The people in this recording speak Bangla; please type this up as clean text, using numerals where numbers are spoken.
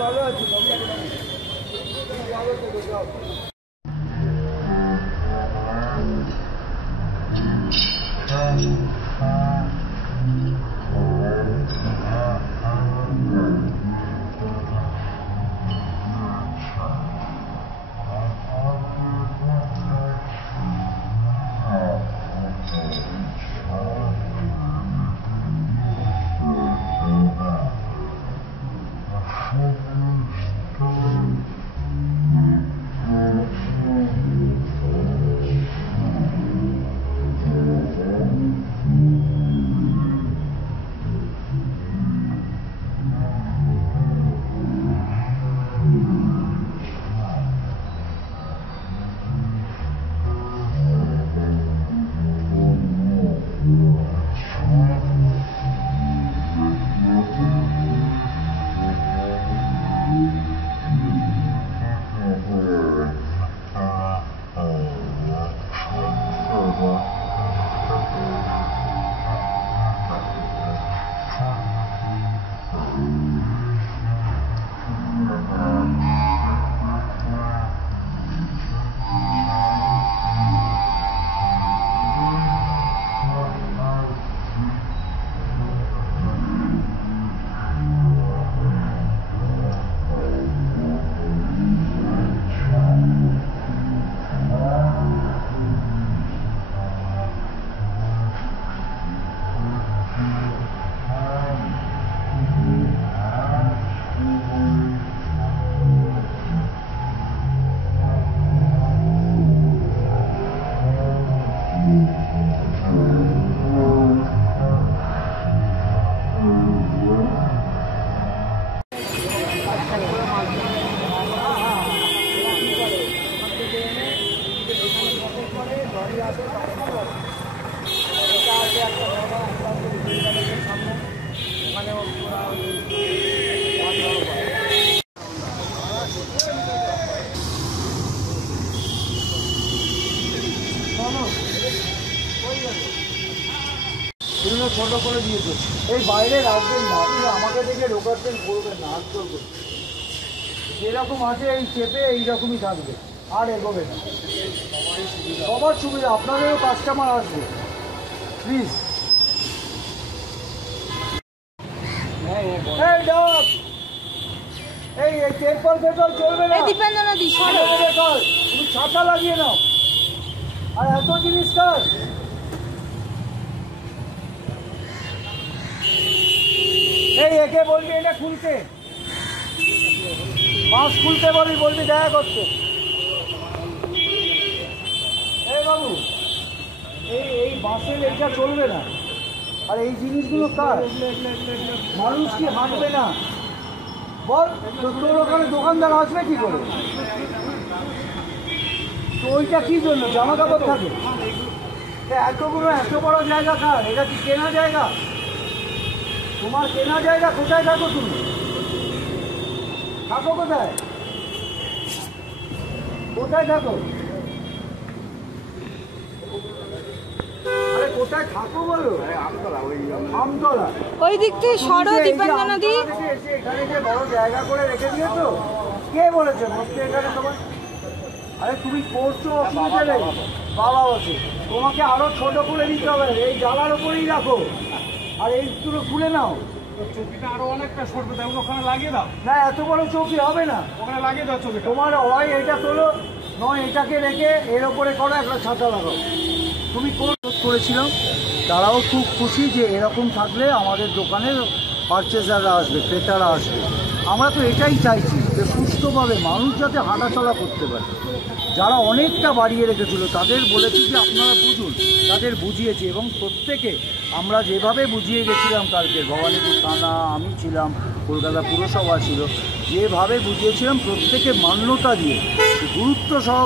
ভালো আছি। ছোট করে দিয়েছে, এই বাইরে রাখবেন না, আপনি আমাকে দেখে ঢোকাচ্ছেন, করবেন না, হাত করবেন যেরকম আছে এই চেপে এইরকমই থাকবে, আর এগোবে না। সবার সুবিধা, আপনাদেরও কাস্টমার আসবে, প্লিজ। এই তেরপল ফেরপল চলবে না, তুমি ছাতা লাগিয়ে নাও। আর এত জিনিস কাজ, এই একে বলবি এটা খুলতে, বাস খুলতে বলবি দেখা করতে। এই বাবু, এই বাসের এটা চলবে না, আর এই জিনিসগুলো কার? মানুষ কি হাঁটবে না বল? তোর ওখানে দোকানদার আসবে কি করে? তো ওইটা কি জন্য? জামা কাপড় থাকে, এত বড় জায়গা কার? এটা কি কেনা জায়গা? তোমার কেনা জায়গা? কোথায় থাকো তুমি? থাকো কোথায়? কোথায় থাকো? আরে কোথায় থাকো বলো? আমতলা। ওই দিক থেকে সরো দীপাঞ্জন নদী। এখানে যে বড় জায়গা করে রেখে দিয়েছো, কে বলেছে বসতে এখানে তোমার? আরে তুমি করছো, অসুবিধা নেই, বাবা বসে, তোমাকে আরো ছোট করে দিতে হবে, এই জায়গার উপরেই রাখো, আর এই দুটো খুলে নাও। চৌকিটা আরো অনেকটা সরবে, তেমন ওখানে লাগিয়ে দাও না, এত বড় চৌকি হবে না, ওখানে লাগিয়ে দাও চৌকি। তোমার হয় এটা তোলো, নয় এটাকে রেখে এর ওপরে করো, একটা ছাতা লাগাও। তুমি করেছিলাম, তারাও খুব খুশি যে এরকম থাকলে আমাদের দোকানের পারচেজাররা আসবে, ক্রেতারা আসবে। আমরা তো এটাই চাইছি যে সুস্থভাবে মানুষ যাতে হাঁটাচলা করতে পারে। যারা অনেকটা বাড়িয়ে রেখেছিল তাদের বলেছি যে আপনারা বুঝুন, তাদের বুঝিয়েছি, এবং প্রত্যেকে আমরা যেভাবে বুঝিয়ে গেছিলাম কালকে, ভবানীপুর থানা, আমি ছিলাম, কলকাতা পুরসভা ছিল, যেভাবে বুঝিয়েছিলাম প্রত্যেকে মান্যতা দিয়ে গুরুত্ব সহ